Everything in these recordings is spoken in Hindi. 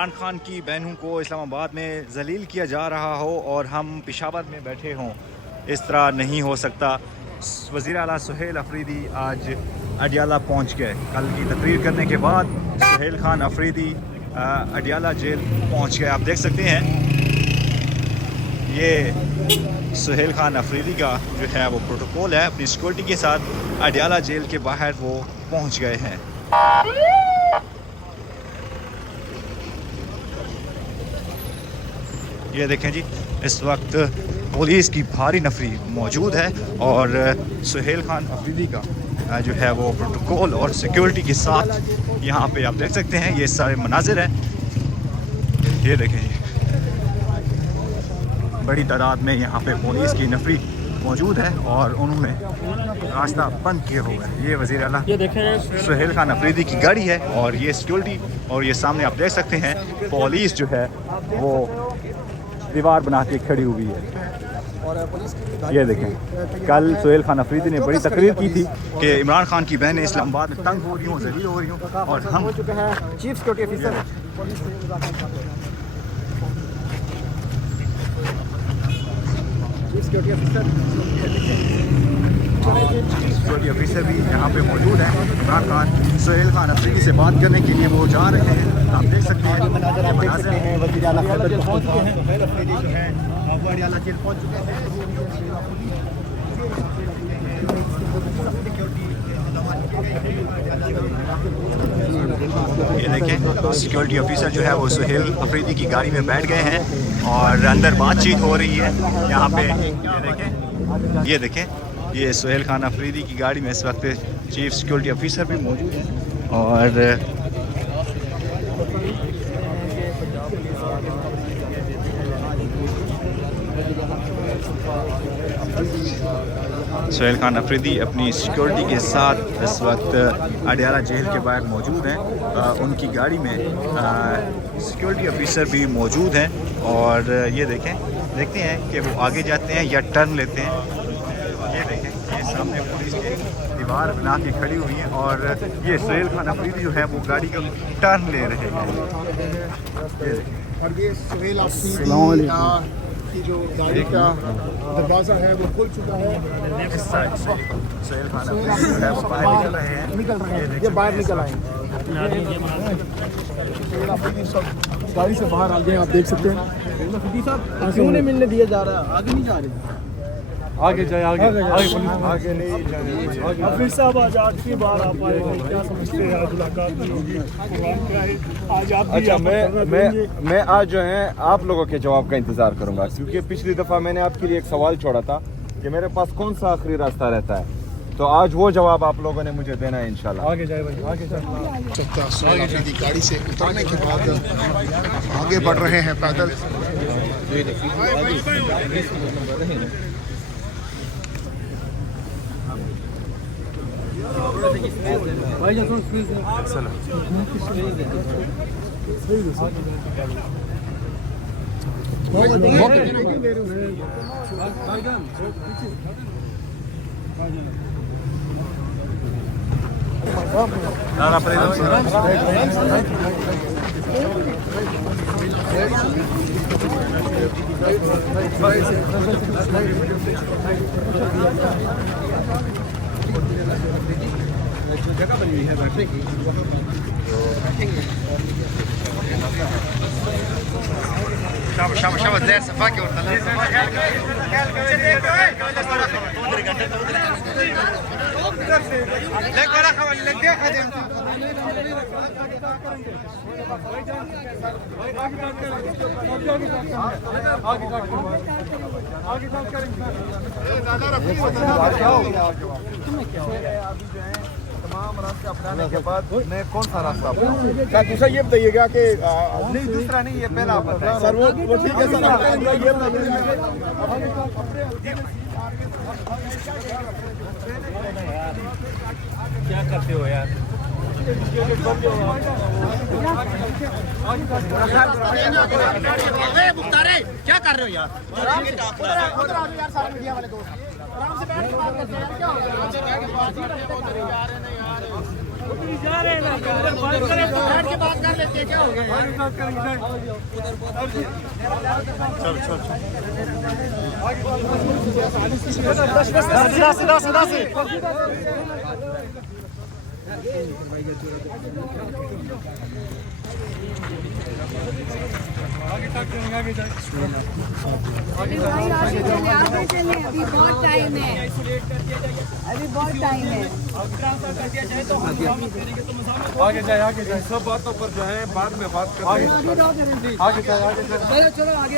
इमरान खान की बहनों को इस्लामाबाद में जलील किया जा रहा हो और हम पेशावर में बैठे हों, इस तरह नहीं हो सकता। वज़ीर आला सुहेल अफरीदी आज अडियाला पहुंच गए। कल की तकरीर करने के बाद सुहेल खान अफरीदी अडियाला जेल पहुंच गए। आप देख सकते हैं ये सुहेल खान अफरीदी का जो है वो प्रोटोकॉल है, अपनी सिक्योरिटी के साथ अडियाला जेल के बाहर वो पहुंच गए हैं। ये देखें जी, इस वक्त पुलिस की भारी नफरी मौजूद है और सुहेल खान अफरीदी का जो है वो प्रोटोकॉल और सिक्योरिटी के साथ यहाँ पे आप देख सकते हैं ये सारे मनाजिर हैं। ये देखें जी, बड़ी तादाद में यहाँ पे पुलिस की नफरी मौजूद है और उन्होंने रास्ता बंद किए हुए हैं। ये वज़ीर आला सुहेल खान अफरीदी की गाड़ी है और ये सिक्योरिटी, और ये सामने आप देख सकते हैं पुलिस जो है वो दीवार बना के खड़ी हुई है। ये देखें, कल सुहेल खान अफरीदी ने बड़ी तकरीर की थी कि इमरान खान की बहनें इस्लामाबाद में तंग हो रही हूँ, जलील हो रही हूँ, और हम chief security officer security officer भी यहाँ पे मौजूद है। इमरान खान सुहेल खान अफरीदी से बात करने के लिए वो जा रहे हैं। आप देख सकते हैं वज़ीर आला पहुँच चुके हैं, सुहेल अफरीदी जो है वो अडियाला जेल पहुँच चुके हैं। ये देखें, सिक्योरिटी ऑफिसर जो है वो सुहेल अफरीदी की गाड़ी में बैठ गए हैं और अंदर बातचीत हो रही है यहाँ पे। ये देखें, ये सुहेल खान अफरीदी की गाड़ी में इस वक्त चीफ सिक्योरिटी ऑफिसर भी मौजूद है और सुहेल खान अफरीदी अपनी सिक्योरिटी के साथ इस वक्त अडियाला जेल के बाहर मौजूद हैं। उनकी गाड़ी में सिक्योरिटी ऑफिसर भी मौजूद हैं और ये देखते हैं कि वो आगे जाते हैं या टर्न लेते हैं। ये देखें, ये सामने पुलिस की दीवार बना के खड़ी हुई है और ये सुहेल खान अफरीदी जो है वो गाड़ी का टर्न ले रहे हैं। ये देखें, और ये सुहेल अफरीदी की जो गाड़ी का दरवाज़ा है वो खुल चुका है। सुहेल खान अफरीदी जो है वो बाहर निकल रहे हैं, ये बाहर निकल आए गाड़ी से बाहर आ गए। आप देख सकते हैं क्यों नहीं मिलने दिया जा रहा है, आगे नहीं जा रहे, आगे जाए, आगे आगे नहीं जाने। अफरीद साहब आज आखिरी बार आप आए हैं, क्या समझते हैं आज मुलाकात नहीं होगी? आज आप अच्छा, मैं आज जो है आप लोगों के जवाब का इंतज़ार करूंगा, क्योंकि पिछली दफ़ा मैंने आपके लिए एक सवाल छोड़ा था कि मेरे पास कौन सा आखिरी रास्ता रहता है, तो आज वो जवाब आप लोगों ने मुझे देना है इंशाल्लाह। आगे जाए भाई, आगे जाए। गाड़ी से उतरने के बाद आगे बढ़ रहे हैं पैदल। जगह बनी हुई है बैठने की, शाबाश देर सफा के और तमाम रास्ते अपनाने के बाद मैं कौन सा रास्ता अपनाऊं? क्या दूसरा ये बताइएगा कि नहीं, दूसरा नहीं, ये पहला आप बताएं। सर वो ठीक है सर, ये क्या करते हो यार? क्या कर रहे हो यार? सारे मीडिया वाले दोस्त आराम से बैठ के बात करते हैं यार, क्या हो गया? जा रहे हैं ना, अगर बात करें तो बैठ के बात कर लेते हैं, क्या हो गया? बात करेंगे। चल सीधा से। आगे चले, अभी बहुत टाइम है, आगे जाए सब बातों पर जो है बाद में बात करेंगे। आगे जाए चलो आगे।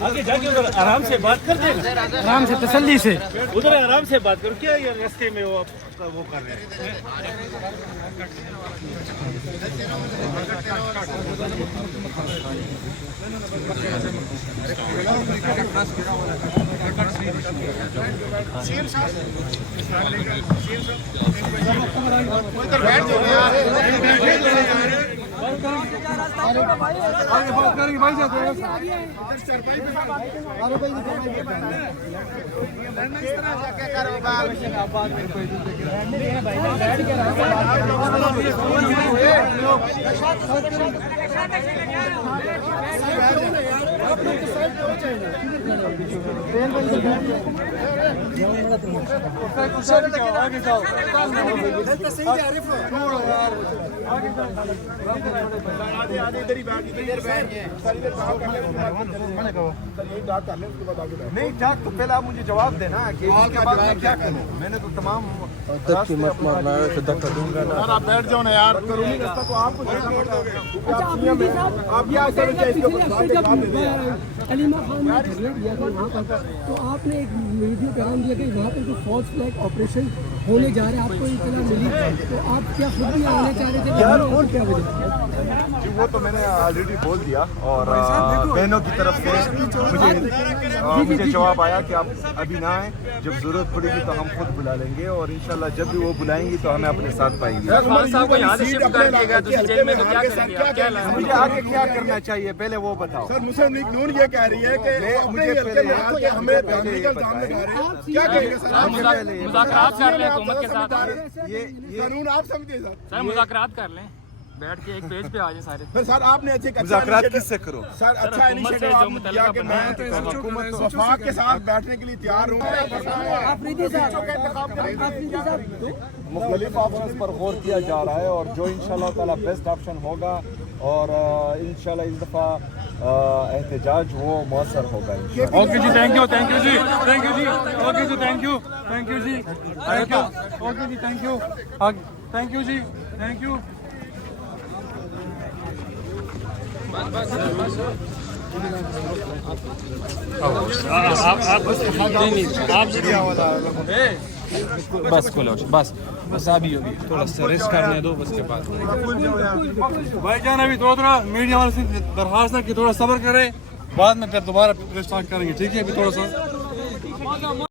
आगे जाके उधर आराम से बात कर दे, आराम से तसल्ली से उधर आराम से बात करो। क्या ये रास्ते में वो कर रहे हैं? आगे बात करेंगे भाई जाते हैं। नहीं टाक तो पहले आप मुझे जवाब देना कि इसके बाद मैं क्या करूं। मैंने तो तमाम धक्का दूंगा ना। आप बैठ जाओ ना यार, कानूनी रास्ता तो आपको देखना पड़ता है। आप यहाँ से अलीमा खान ने धरना दिया था वहाँ पर, तो आपने एक वीडियो कराम दिया कि वहाँ पर जो फॉल्स फ्लैग ऑपरेशन होने जा रहे हैं, आपको इतना मिली, तो आप क्या खुद भी आने चाह रहे थे और क्या वजह? वो तो मैंने ऑलरेडी बोल दिया और बहनों की तरफ से मुझे जवाब आया कि आप अभी ना आए, जब जरूरत पड़ेगी तो हम खुद बुला लेंगे और इंशाल्लाह जब भी वो बुलाएंगी तो हमें अपने साथ पाएंगे। मुझे आगे क्या करना चाहिए पहले वो बताओ। सर मुस्लिम लीग नून ये कह रही है कि मुझे पहले हमें क्या कहेंगे सर? मुज़ाकरात कर लें हुकूमत के साथ। ये कानून आप समझिए सर मुज़ाकरात कर लें, बैठ के एक पेज पे आ जाए सारे। सर आपने अच्छे मुज़ाकरात किससे करो सर अच्छा इनिशिएटिव आपने दिया कि मैं हुकूमत वफाक के साथ बैठने के लिए तैयार हूँ। मुख्तलिफ ऑप्शन पर गौर किया जा रहा है और जो इंशाल्लाह ताला बेस्ट ऑप्शन होगा और इंशाल्लाह इस दफ़ा एहतजाज वो मौसर होगा। ओके जी, थैंक यू जी, थैंक यू जी, ओके जी, थैंक यू जी, थैंक यू, ओके जी, थैंक यू जी, थैंक यू। बस खोलो बस अभी थोड़ा सा रेस्ट करने दो, उसके बाद भाईजान अभी थोड़ा मीडिया वाले से दरखास्त है कि थोड़ा सब्र करें, बाद में फिर दोबारा स्टार्ट करेंगे, ठीक है? अभी थोड़ा सा